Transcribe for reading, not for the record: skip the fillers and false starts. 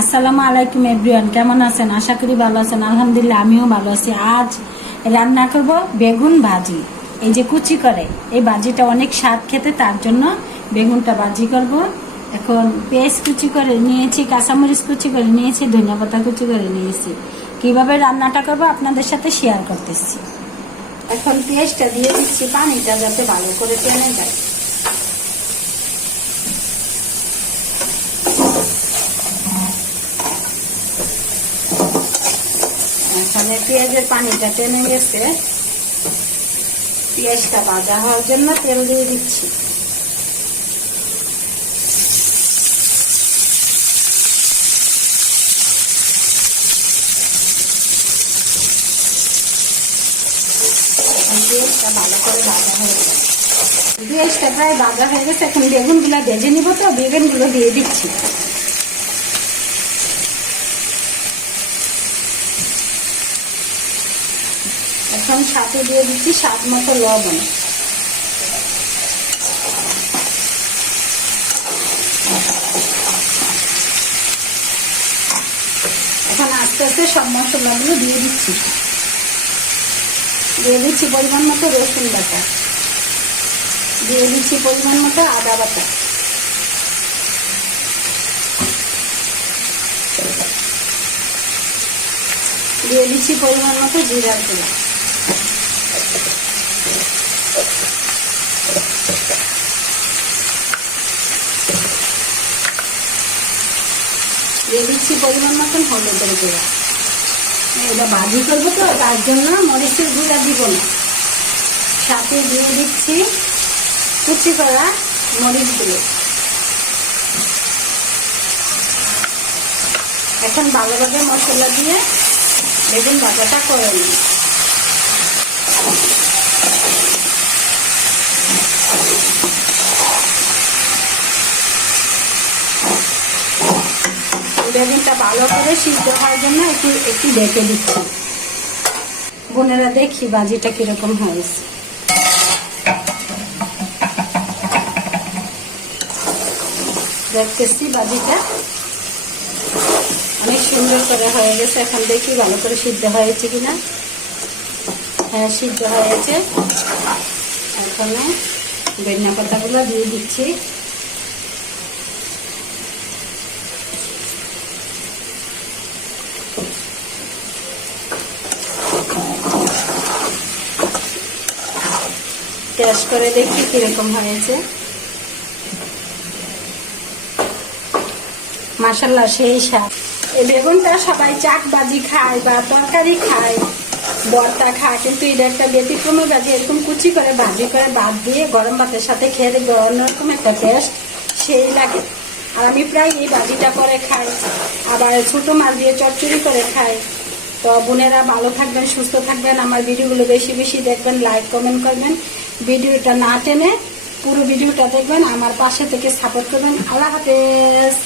আসসালামু আলাইকুম এভরিওয়ান, কেমন আছেন? আশা করি ভালো আছেন। আলহামদুলিল্লাহ আমিও ভালো আছি। আজ রান্না করব বেগুন ভাজি। এই যে কুচি করে এই ভাজিটা অনেক স্বাদ খেতে, তার জন্য বেগুনটা ভাজি করব। এখন পেঁয়াজ কুচি করে নিয়েছি, কাঁচামরিচ কুচি করে নিয়েছি, ধনিয়া পাতা কুচি করে নিয়েছি। কিভাবে রান্নাটা করব আপনাদের সাথে শেয়ার করতেছি। এখন পেঁয়াজটা দিয়ে দিচ্ছি, পানিটা যাতে ভালো করে টেনে যায়। এখানে পেঁয়াজের পানিটা টেনে গেছে, পেঁয়াজটা ভাজা হওয়ার জন্য তেল দিয়ে দিচ্ছি। পেঁয়াজটা ভালো করে ভাজা হয়ে গেছে, পেঁয়াজটা প্রায় ভাজা হয়ে গেছে। এখন বেগুনগুলো ভেজে নিব, তো বেগুনগুলো দিয়ে দিচ্ছি। এখন সাথে দিয়ে দিচ্ছি স্বাদ মতো লবণ। এখন আস্তে আস্তে সব মশলাগুলো দিয়ে দিচ্ছি। দিয়ে দিচ্ছি পরিমাণ মতো রসুন বাটা, দিয়ে দিচ্ছি পরিমাণ মতো আদা বাটা, দিয়ে দিচ্ছি পরিমাণ মতো জিরার গুঁড়া, দিয়ে দিচ্ছি পরিমাণ মতন হলুদের গুঁড়া। এটা ভাজি করবো তো, তার জন্য মরিচের গুঁড়া দিব না। সাথে দিয়ে দিচ্ছি কুচি করা মরিচগুলো। এখন ভালোভাবে মশলা দিয়ে বেগুন ভাজাটা করে নিই। বেগুনটা ভালো করে সিদ্ধ হওয়ার জন্য একটু ঢেকে দিচ্ছি। বোনেরা দেখি ভাজিটা কিরকম হয়েছে। দেখতেছি ভাজিটা অনেক সুন্দর করে হয়ে গেছে। এখন দেখি ভালো করে সিদ্ধ হয়েছে কিনা। হ্যাঁ, সিদ্ধ হয়েছে। এখন ধনিয়া পাতাগুলো দিয়ে দিচ্ছি। টেস্ট করে দেখি কিরকম হয়েছে। মাশাআল্লাহ, সেই স্বাদ। এই বেগুনটা সবাই চাক ভাজি খায় বা তরকারি খায়, ভর্তা খায়, কিন্তু এটা একটা ব্যতিক্রমী ভাজি। এরকম কুচি করে ভাজি করে ভাত দিয়ে গরম ভাতের সাথে খেয়ে দেখবে অন্যরকম একটা টেস্ট সেই লাগে। আর আমি প্রায় এই ভাজিটা করে খাই, আবার ছোট মাছ দিয়ে চচ্চড়ি করে খাই। তো বোনেরা ভালো থাকবেন, সুস্থ থাকবেন। আমার ভিডিওগুলো বেশি বেশি দেখবেন, লাইক কমেন্ট করবেন। ভিডিওটা না টেনে পুরো ভিডিওটা দেখবেন, আমার পাশে থেকে সাপোর্ট করবেন। আল্লাহ হাফেজ।